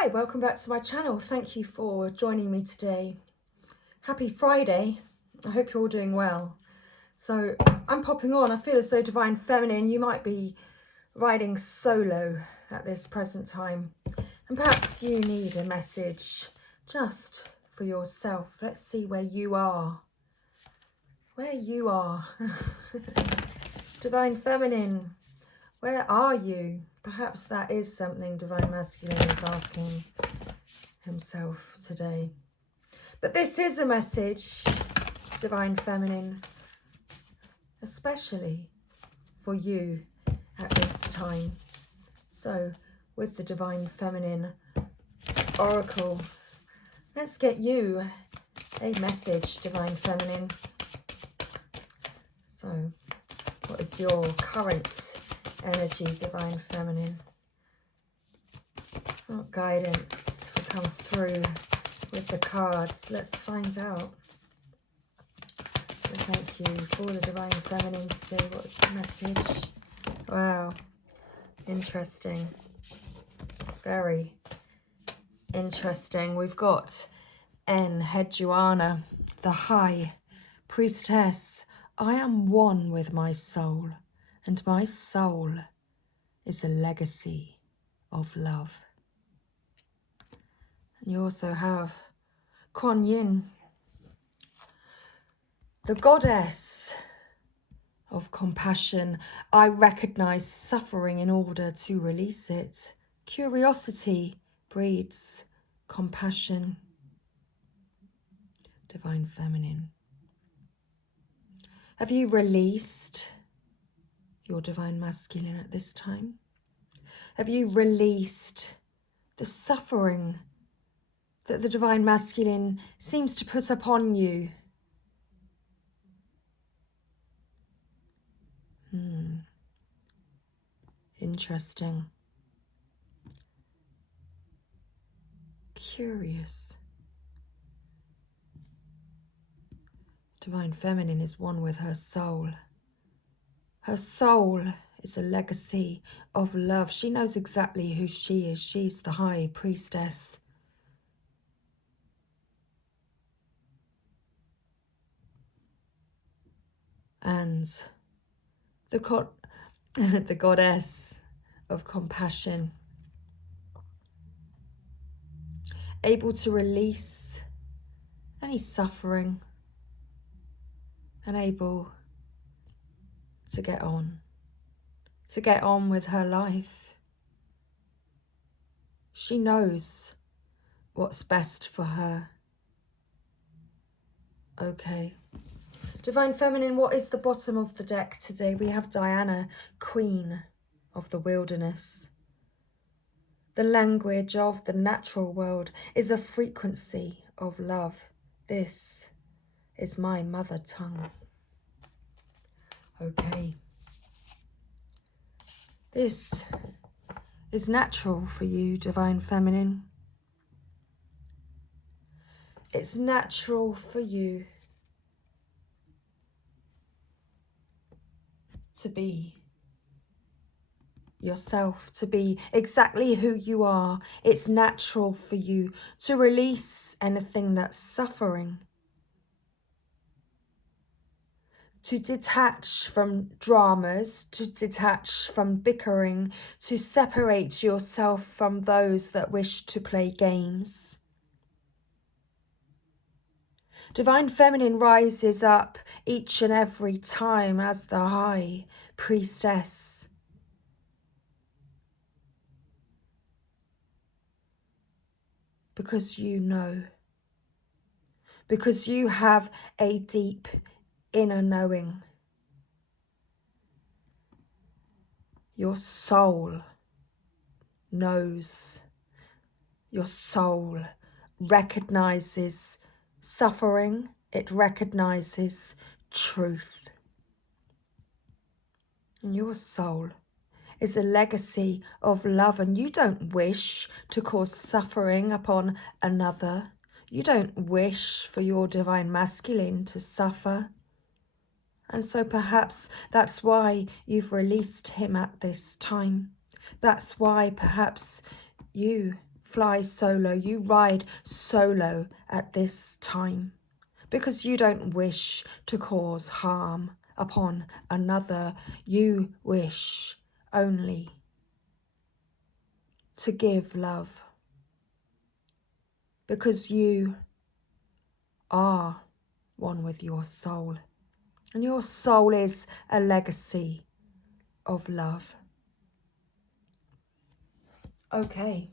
Hi, welcome back to my channel. Thank you for joining me today. Happy Friday. I hope you're all doing well. So I'm popping on. I feel as though Divine Feminine, you might be riding solo at this present time. And perhaps you need a message just for yourself. Let's see where you are. Where you are. Divine Feminine, where are you? Perhaps that is something Divine Masculine is asking himself today. But this is a message, Divine Feminine, especially for you at this time. So with the Divine Feminine Oracle, let's get you a message, Divine Feminine. So what is your current energy, Divine Feminine? What guidance will come through with the cards? Let's find out. So thank you for the Divine Feminine today. What's the message? Wow. Interesting. Very interesting. We've got Hedjuana, the High Priestess. I am one with my soul, and my soul is a legacy of love. And you also have Kuan Yin, the goddess of compassion. I recognize suffering in order to release it. Curiosity breeds compassion. Divine Feminine. Have you released your Divine Masculine at this time? Have you released the suffering that the Divine Masculine seems to put upon you? Interesting. Curious. Divine Feminine is one with her soul. Her soul is a legacy of love. She knows exactly who she is. She's the High Priestess. And the goddess of compassion. Able to release any suffering and able to get on with her life. She knows what's best for her. Okay. Divine Feminine, what is the bottom of the deck today? We have Diana, Queen of the Wilderness. The language of the natural world is a frequency of love. This is my mother tongue. Okay. This is natural for you, Divine Feminine. It's natural for you to be yourself, to be exactly who you are. It's natural for you to release anything that's suffering, to detach from dramas, to detach from bickering, to separate yourself from those that wish to play games. Divine Feminine rises up each and every time as the High Priestess. Because you know. Because you have a deep inner knowing. Your soul knows. Your soul recognizes suffering. It recognizes truth. And your soul is a legacy of love, and you don't wish to cause suffering upon another. You don't wish for your Divine Masculine to suffer. And so perhaps that's why you've released him at this time. That's why perhaps you fly solo, you ride solo at this time, because you don't wish to cause harm upon another. You wish only to give love, because you are one with your soul, and your soul is a legacy of love. Okay,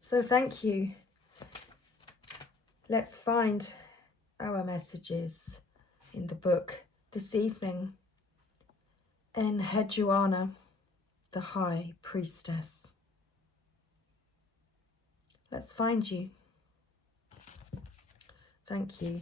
so thank you. Let's find our messages in the book this evening. Enheduanna, the High Priestess. Let's find you. Thank you.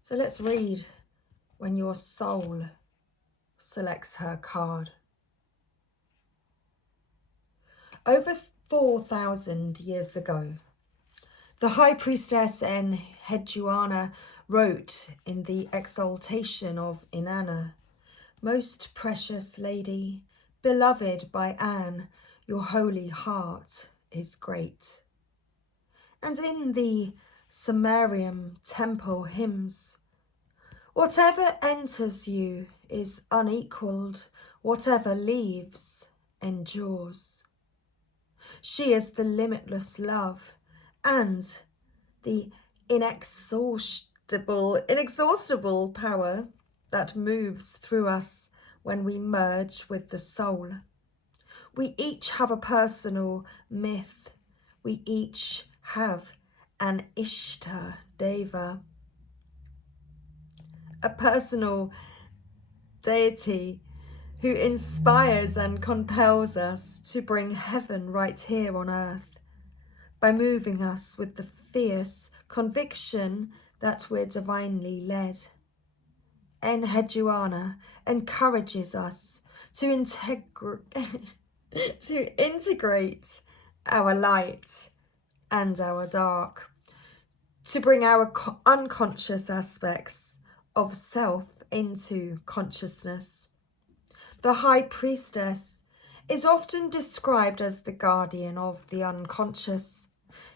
So let's read when your soul selects her card. Over 4,000 years ago, the High Priestess Enheduanna wrote in the exaltation of Inanna, "Most precious lady, beloved by Anne, your holy heart is great." And in the Sumerian temple hymns, "Whatever enters you is unequaled, whatever leaves endures." She is the limitless love and the inexhaustible power that moves through us when we merge with the soul. We each have a personal myth. We each have an Ishtar Deva, a personal deity who inspires and compels us to bring heaven right here on earth by moving us with the fierce conviction that we're divinely led. Enheduanna encourages us to integrate our light and our dark, to bring our unconscious aspects of self into consciousness. The High Priestess is often described as the guardian of the unconscious.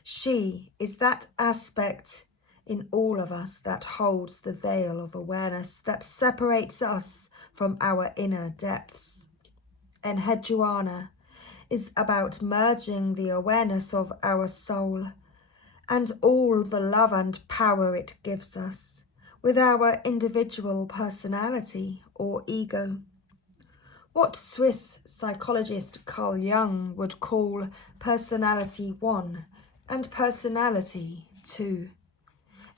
She is that aspect in all of us that holds the veil of awareness that separates us from our inner depths. Enheduanna is about merging the awareness of our soul and all the love and power it gives us with our individual personality or ego. What Swiss psychologist Carl Jung would call personality 1 and personality 2.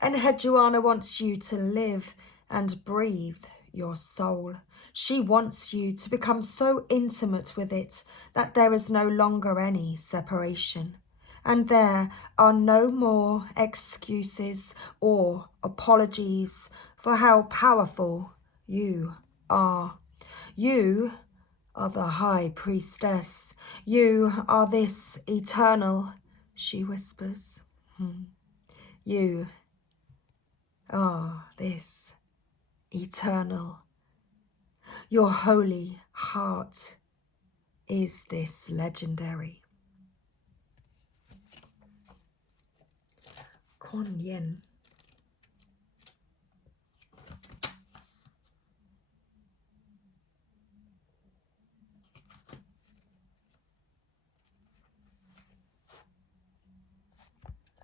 Enheduanna wants you to live and breathe your soul. She wants you to become so intimate with it that there is no longer any separation, and there are no more excuses or apologies for how powerful you are. You are the High Priestess. You are this eternal, she whispers. You are this eternal. Your holy heart is this legendary. Kuan Yin.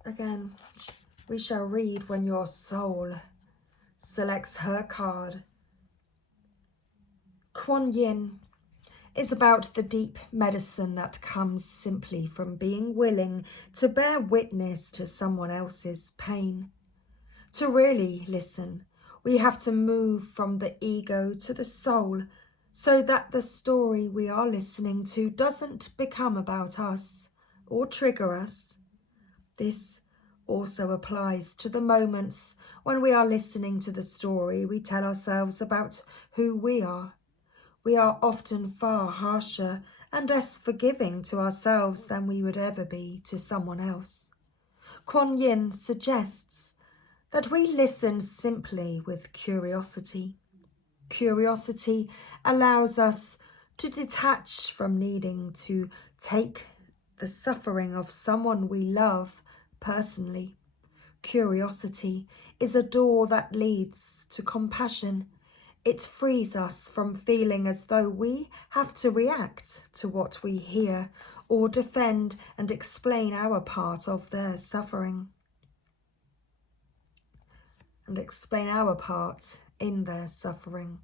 Again, we shall read when your soul selects her card. Kuan Yin is about the deep medicine that comes simply from being willing to bear witness to someone else's pain. To really listen, we have to move from the ego to the soul so that the story we are listening to doesn't become about us or trigger us. This also applies to the moments when we are listening to the story we tell ourselves about who we are. We are often far harsher and less forgiving to ourselves than we would ever be to someone else. Kuan Yin suggests that we listen simply with curiosity. Curiosity allows us to detach from needing to take the suffering of someone we love personally. Curiosity is a door that leads to compassion. It frees us from feeling as though we have to react to what we hear or defend and explain our part of their suffering and explain our part in their suffering.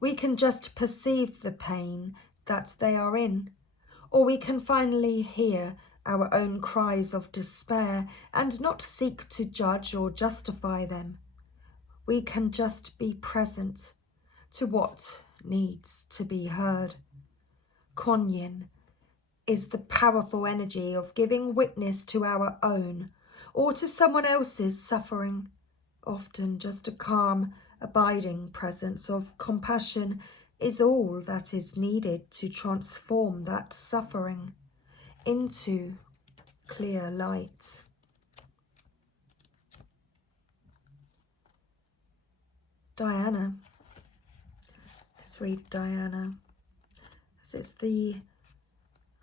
We can just perceive the pain that they are in, or we can finally hear our own cries of despair and not seek to judge or justify them. We can just be present to what needs to be heard. Kuan Yin is the powerful energy of giving witness to our own or to someone else's suffering, often just a calm, abiding presence of compassion is all that is needed to transform that suffering into clear light. Diana. Let's read Diana, as it's the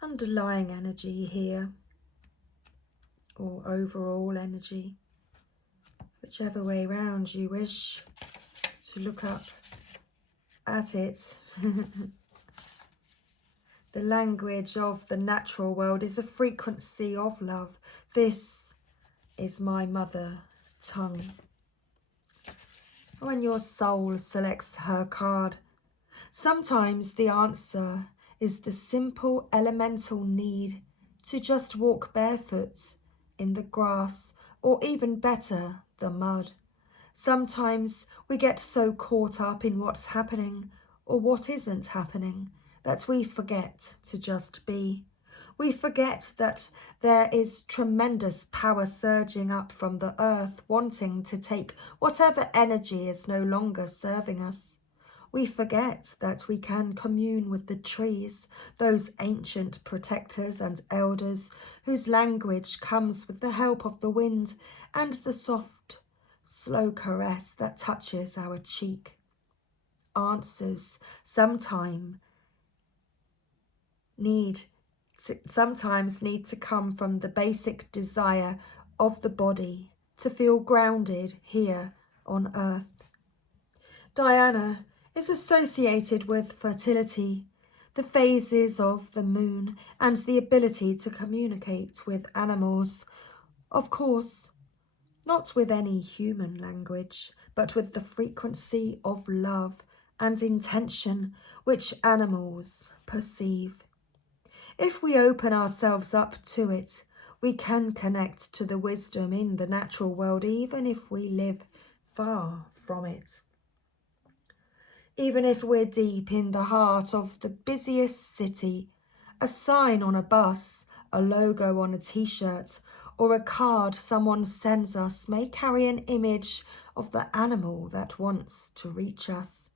underlying energy here, or overall energy, whichever way round you wish to look up at it. The language of the natural world is a frequency of love. This is my mother tongue. When your soul selects her card, sometimes the answer is the simple elemental need to just walk barefoot in the grass, or even better, the mud. Sometimes we get so caught up in what's happening or what isn't happening that we forget to just be. We forget that there is tremendous power surging up from the earth, wanting to take whatever energy is no longer serving us. We forget that we can commune with the trees, those ancient protectors and elders whose language comes with the help of the wind and the soft, slow caress that touches our cheek. Answers sometimes need to come from the basic desire of the body to feel grounded here on earth. Diana is associated with fertility, the phases of the moon, and the ability to communicate with animals. Of course, not with any human language, but with the frequency of love and intention which animals perceive. If we open ourselves up to it, we can connect to the wisdom in the natural world, even if we live far from it. Even if we're deep in the heart of the busiest city, a sign on a bus, a logo on a t-shirt, or a card someone sends us may carry an image of the animal that wants to reach us.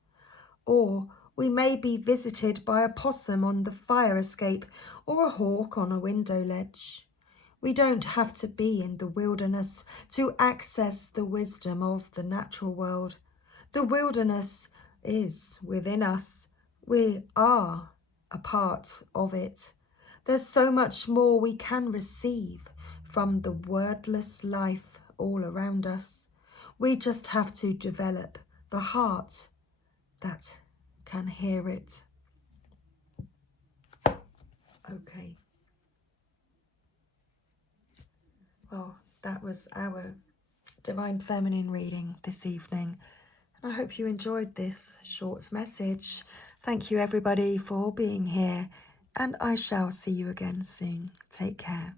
Or we may be visited by a possum on the fire escape or a hawk on a window ledge. We don't have to be in the wilderness to access the wisdom of the natural world. The wilderness is within us. We are a part of it. There's so much more we can receive from the wordless life all around us. We just have to develop the heart that can hear it. Okay. Well, that was our Divine Feminine reading this evening. I hope you enjoyed this short message. Thank you everybody for being here, and I shall see you again soon. Take care.